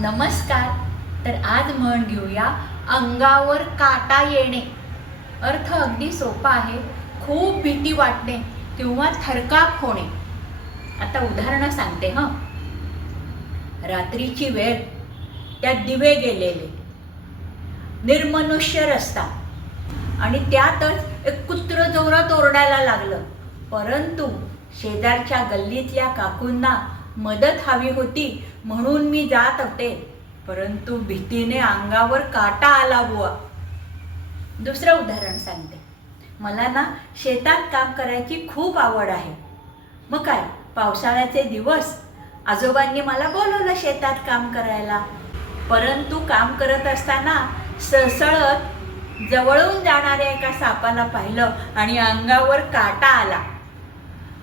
नमस्कार. तर आज म्हण घेऊया अंगावर काटा येणे. अर्थ अगदी सोपा आहे. खूप भीती वाटणे किंवा थरकाप होणे. आता उदाहरणं सांगते हं. रात्रीची वेळ. त्यात दिवे गेलेले. निर्मनुष्य रस्ता. आणि त्यातच एक कुत्र जोरात ओरडायला लागलं. परंतु शेजारच्या गल्लीतल्या काकूंना मदत हवी होती म्हणून मी जात होते. परंतु भीतीने अंगावर काटा आला बुवा. दुसरं उदाहरण सांगते. मला ना शेतात काम करायची खूप आवड आहे. मग काय पावसाळ्याचे दिवस आजोबांनी मला बोलवलं शेतात काम करायला. परंतु काम करत असताना सळसळत जवळून जाणाऱ्या एका सापाला पाहिलं आणि अंगावर काटा आला.